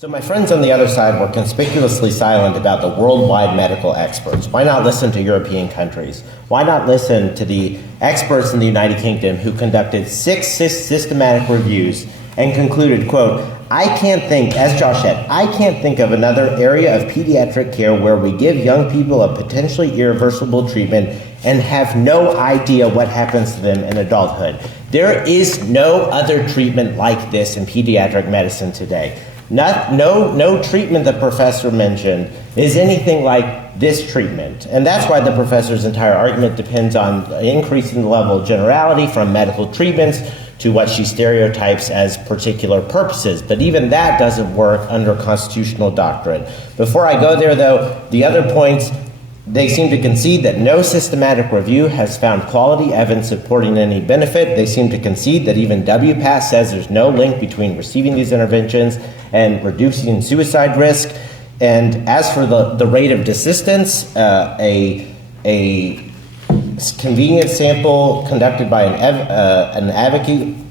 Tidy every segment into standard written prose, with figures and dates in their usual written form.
So my friends on the other side were conspicuously silent about the worldwide medical experts. Why not listen to European countries? Why not listen to the experts in the United Kingdom who conducted 6 systematic reviews and concluded, quote, I can't think, as Josh said, I can't think of another area of pediatric care where we give young people a potentially irreversible treatment and have no idea what happens to them in adulthood. There is no other treatment like this in pediatric medicine today. No treatment the professor mentioned is anything like this treatment. And that's why the professor's entire argument depends on increasing the level of generality from medical treatments to what she stereotypes as particular purposes. But even that doesn't work under constitutional doctrine. Before I go there, though, the other points, they seem to concede that no systematic review has found quality evidence supporting any benefit. They seem to concede that even WPATH says there's no link between receiving these interventions and reducing suicide risk. And as for the rate of desistance, a convenience sample conducted by an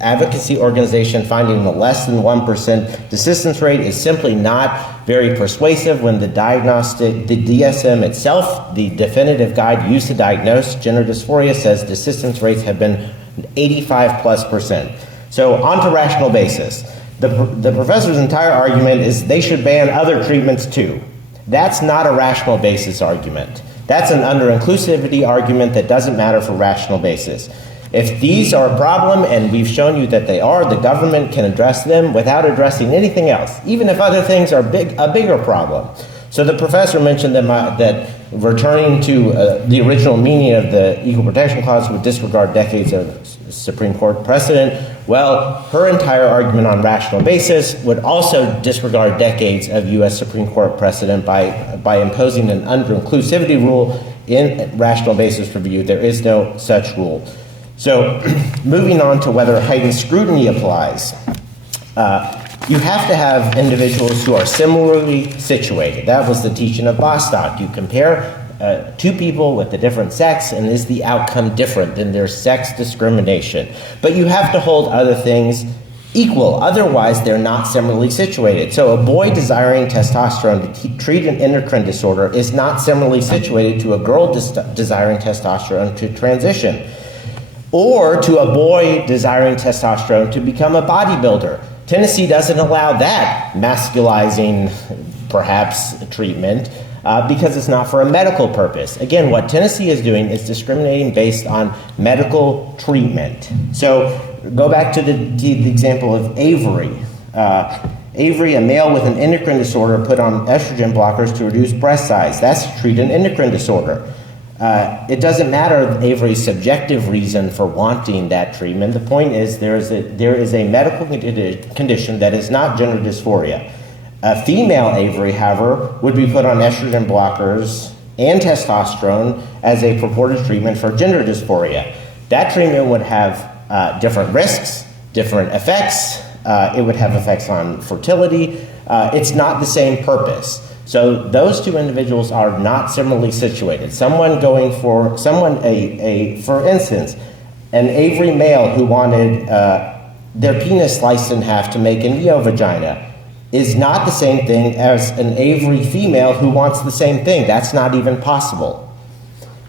advocacy organization finding a less than 1% desistance rate is simply not very persuasive when the DSM itself, the definitive guide used to diagnose gender dysphoria, says desistance rates have been 85+%. So on to rational basis. The professor's entire argument is they should ban other treatments too. That's not a rational basis argument. That's an under-inclusivity argument that doesn't matter for rational basis. If these are a problem, and we've shown you that they are, the government can address them without addressing anything else, even if other things are a bigger problem. So the professor mentioned that returning to the original meaning of the Equal Protection Clause would disregard decades of Supreme Court precedent. Well, her entire argument on rational basis would also disregard decades of U.S. Supreme Court precedent by imposing an under-inclusivity rule in rational basis review. There is no such rule. So moving on to whether heightened scrutiny applies. You have to have individuals who are similarly situated. That was the teaching of Bostock. You compare two people with a different sex, and is the outcome different? Then there's sex discrimination. But you have to hold other things equal. Otherwise, they're not similarly situated. So a boy desiring testosterone to treat an endocrine disorder is not similarly situated to a girl desiring testosterone to transition, or to a boy desiring testosterone to become a bodybuilder. Tennessee doesn't allow that masculizing, perhaps, treatment because it's not for a medical purpose. Again, what Tennessee is doing is discriminating based on medical treatment. So go back to the example of Avery. Avery, a male with an endocrine disorder, put on estrogen blockers to reduce breast size. That's to treat an endocrine disorder. It doesn't matter Avery's subjective reason for wanting that treatment. The point is there is a medical condition that is not gender dysphoria. A female Avery, however, would be put on estrogen blockers and testosterone as a purported treatment for gender dysphoria. That treatment would have different risks, different effects. It would have effects on fertility. It's not the same purpose. So those two individuals are not similarly situated. For instance, an Avery male who wanted their penis sliced in half to make a neovagina is not the same thing as an Avery female who wants the same thing. That's not even possible.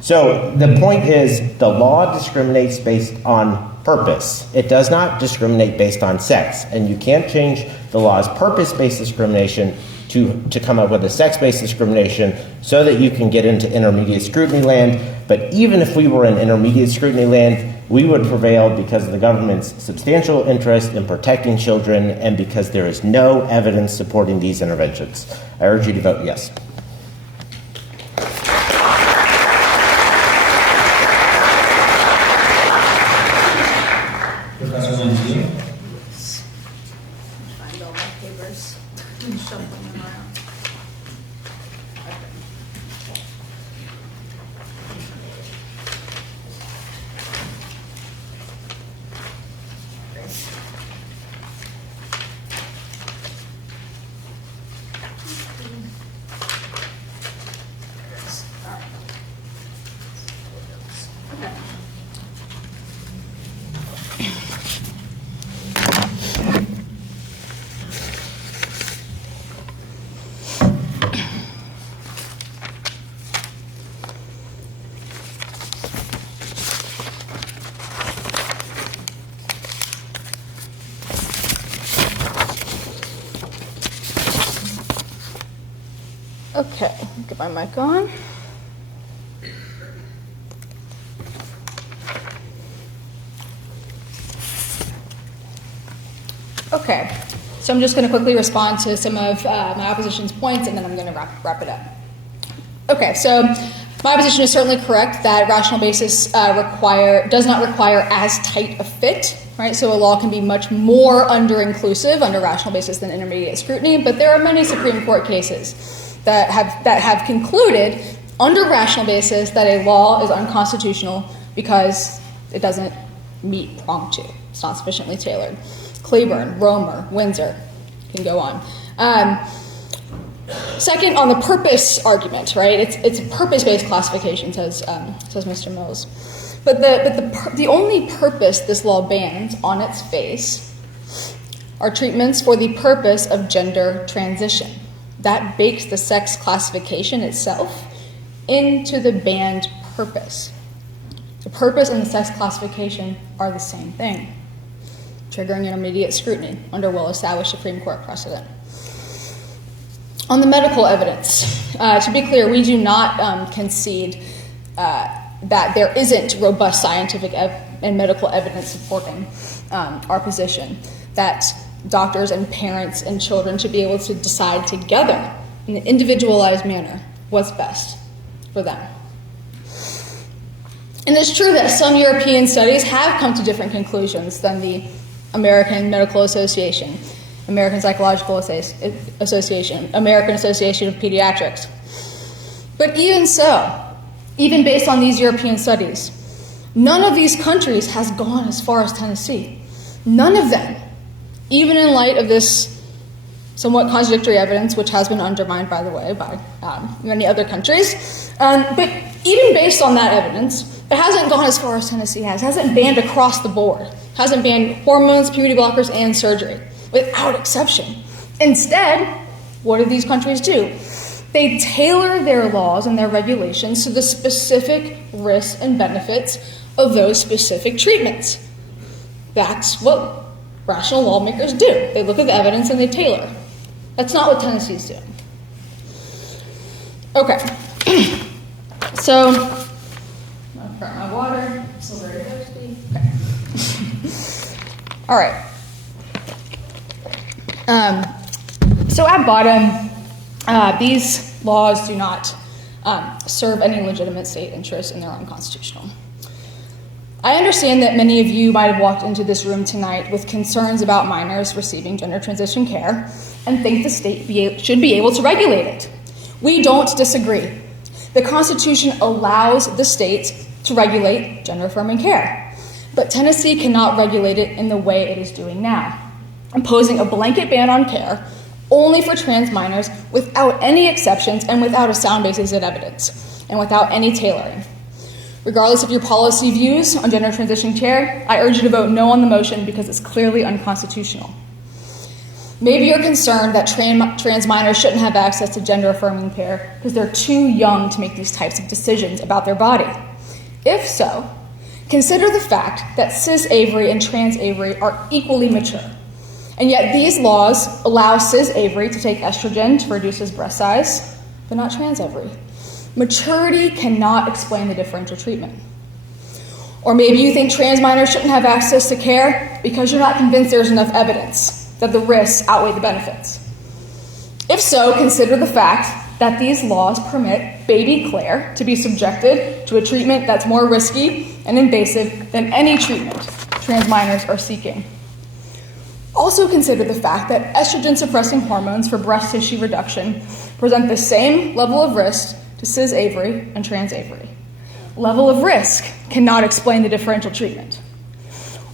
So the point is the law discriminates based on purpose. It does not discriminate based on sex. And you can't change the law's purpose-based discrimination to come up with a sex-based discrimination so that you can get into intermediate scrutiny land. But even if we were in intermediate scrutiny land, we would prevail because of the government's substantial interest in protecting children and because there is no evidence supporting these interventions. I urge you to vote yes. Professor Lane-Steele. Find all my papers and shuffle them around. Okay, get my mic on. Okay, so I'm just going to quickly respond to some of my opposition's points, and then I'm going to wrap it up. Okay, so my position is certainly correct that rational basis does not require as tight a fit, right? So a law can be much more under-inclusive under rational basis than intermediate scrutiny, but there are many Supreme Court cases that have concluded under rational basis that a law is unconstitutional because it doesn't meet prong 2. It's not sufficiently tailored. Claiborne, Romer, Windsor, can go on. Second, on the purpose argument, right? It's a purpose-based classification, says Mr. Mills. But the only purpose this law bans on its face are treatments for the purpose of gender transition. That bakes the sex classification itself into the banned purpose. The purpose and the sex classification are the same thing, triggering intermediate scrutiny under well-established Supreme Court precedent. On the medical evidence, to be clear, we do not concede that there isn't robust scientific and medical evidence supporting our position, that doctors and parents and children should be able to decide together in an individualized manner what's best for them. And it's true that some European studies have come to different conclusions than the American Medical Association, American Psychological Association, American Association of Pediatrics. But even so, even based on these European studies, none of these countries has gone as far as Tennessee. None of them, even in light of this somewhat contradictory evidence, which has been undermined, by the way, by many other countries. But even based on that evidence, it hasn't gone as far as Tennessee has. It hasn't banned across the board. It hasn't banned hormones, puberty blockers, and surgery, without exception. Instead, what do these countries do? They tailor their laws and their regulations to the specific risks and benefits of those specific treatments. That's what rational lawmakers do. They look at the evidence and they tailor. That's not what Tennessee's doing. Okay. So, I've got my water. I'm still very thirsty. Okay. All right. So at bottom, these laws do not serve any legitimate state interest, and they're unconstitutional. I understand that many of you might have walked into this room tonight with concerns about minors receiving gender transition care and think the state should be able to regulate it. We don't disagree. The Constitution allows the state to regulate gender-affirming care, but Tennessee cannot regulate it in the way it is doing now, imposing a blanket ban on care only for trans minors without any exceptions and without a sound basis of evidence and without any tailoring. Regardless of your policy views on gender transition care, I urge you to vote no on the motion because it's clearly unconstitutional. Maybe you're concerned that trans minors shouldn't have access to gender-affirming care because they're too young to make these types of decisions about their body. If so, consider the fact that cis Avery and trans Avery are equally mature. And yet these laws allow cis Avery to take estrogen to reduce his breast size, but not trans Avery. Maturity cannot explain the differential treatment. Or maybe you think trans minors shouldn't have access to care because you're not convinced there's enough evidence that the risks outweigh the benefits. If so, consider the fact that these laws permit baby Claire to be subjected to a treatment that's more risky and invasive than any treatment trans minors are seeking. Also consider the fact that estrogen-suppressing hormones for breast tissue reduction present the same level of risk to cis Avery and trans Avery. Level of risk cannot explain the differential treatment.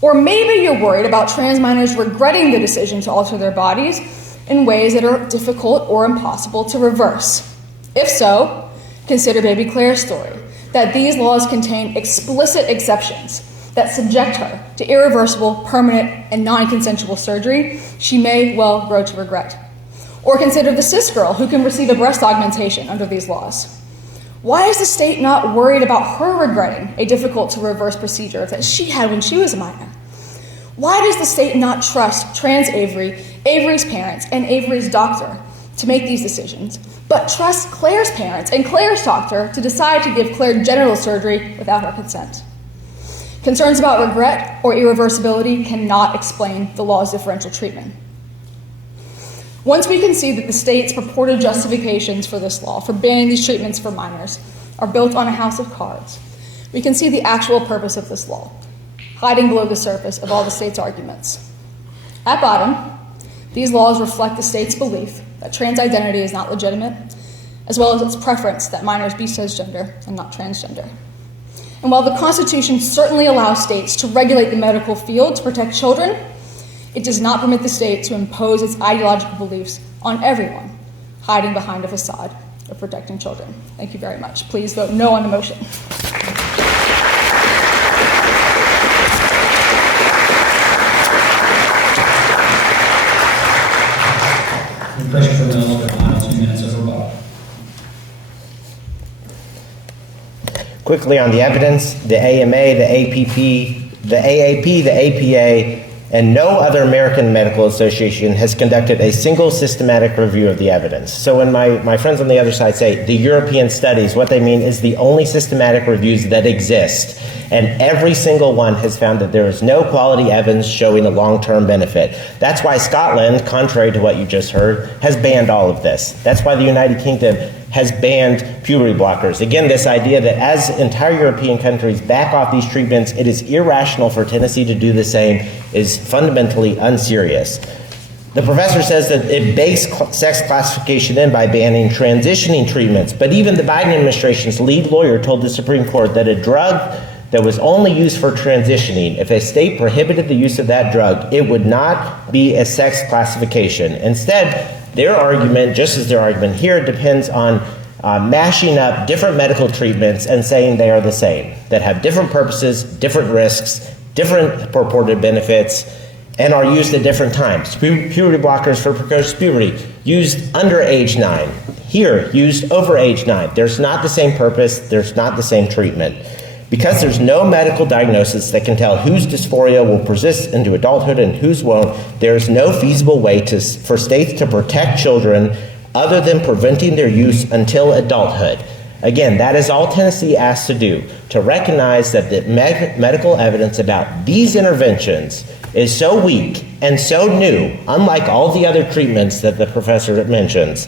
Or maybe you're worried about trans minors regretting the decision to alter their bodies in ways that are difficult or impossible to reverse. If so, consider baby Claire's story, that these laws contain explicit exceptions that subject her to irreversible, permanent, and non-consensual surgery she may well grow to regret. Or consider the cis girl who can receive a breast augmentation under these laws. Why is the state not worried about her regretting a difficult-to-reverse procedure that she had when she was a minor? Why does the state not trust trans Avery, Avery's parents, and Avery's doctor to make these decisions, but trust Claire's parents and Claire's doctor to decide to give Claire genital surgery without her consent. Concerns about regret or irreversibility cannot explain the law's differential treatment. Once we can see that the state's purported justifications for this law, for banning these treatments for minors, are built on a house of cards, we can see the actual purpose of this law, hiding below the surface of all the state's arguments. At bottom, these laws reflect the state's belief that trans identity is not legitimate, as well as its preference that minors be cisgender and not transgender. And while the Constitution certainly allows states to regulate the medical field to protect children, it does not permit the state to impose its ideological beliefs on everyone, hiding behind a facade of protecting children. Thank you very much. Please vote no on the motion. Pressure from the final 2 minutes of rebuttal. Quickly on the evidence, the AMA, the APP, the AAP, the APA, and no other American medical association has conducted a single systematic review of the evidence. So when my friends on the other side say the European studies, what they mean is the only systematic reviews that exist. And every single one has found that there is no quality evidence showing a long-term benefit. That's why Scotland, contrary to what you just heard, has banned all of this. That's why the United Kingdom has banned puberty blockers. Again, this idea that as entire European countries back off these treatments, it is irrational for Tennessee to do the same is fundamentally unserious. The professor says that it bakes sex classification in by banning transitioning treatments, but even the Biden administration's lead lawyer told the Supreme Court that a drug that was only used for transitioning, if a state prohibited the use of that drug, it would not be a sex classification. Instead, their argument, just as their argument here, depends on mashing up different medical treatments and saying they are the same, that have different purposes, different risks, different purported benefits, and are used at different times. Puberty blockers for precocious puberty, used under age 9. Here, used over age 9. There's not the same purpose, there's not the same treatment. Because there's no medical diagnosis that can tell whose dysphoria will persist into adulthood and whose won't, there's no feasible way for states to protect children other than preventing their use until adulthood. Again, that is all Tennessee asks to do, to recognize that the medical evidence about these interventions is so weak and so new, unlike all the other treatments that the professor mentions,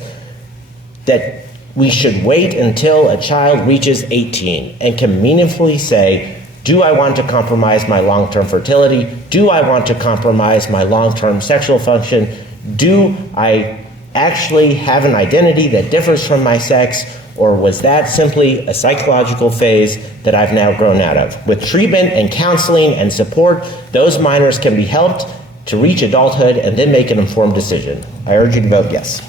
that we should wait until a child reaches 18 and can meaningfully say, do I want to compromise my long-term fertility? Do I want to compromise my long-term sexual function? Do I actually have an identity that differs from my sex? Or was that simply a psychological phase that I've now grown out of? With treatment and counseling and support, those minors can be helped to reach adulthood and then make an informed decision. I urge you to vote yes.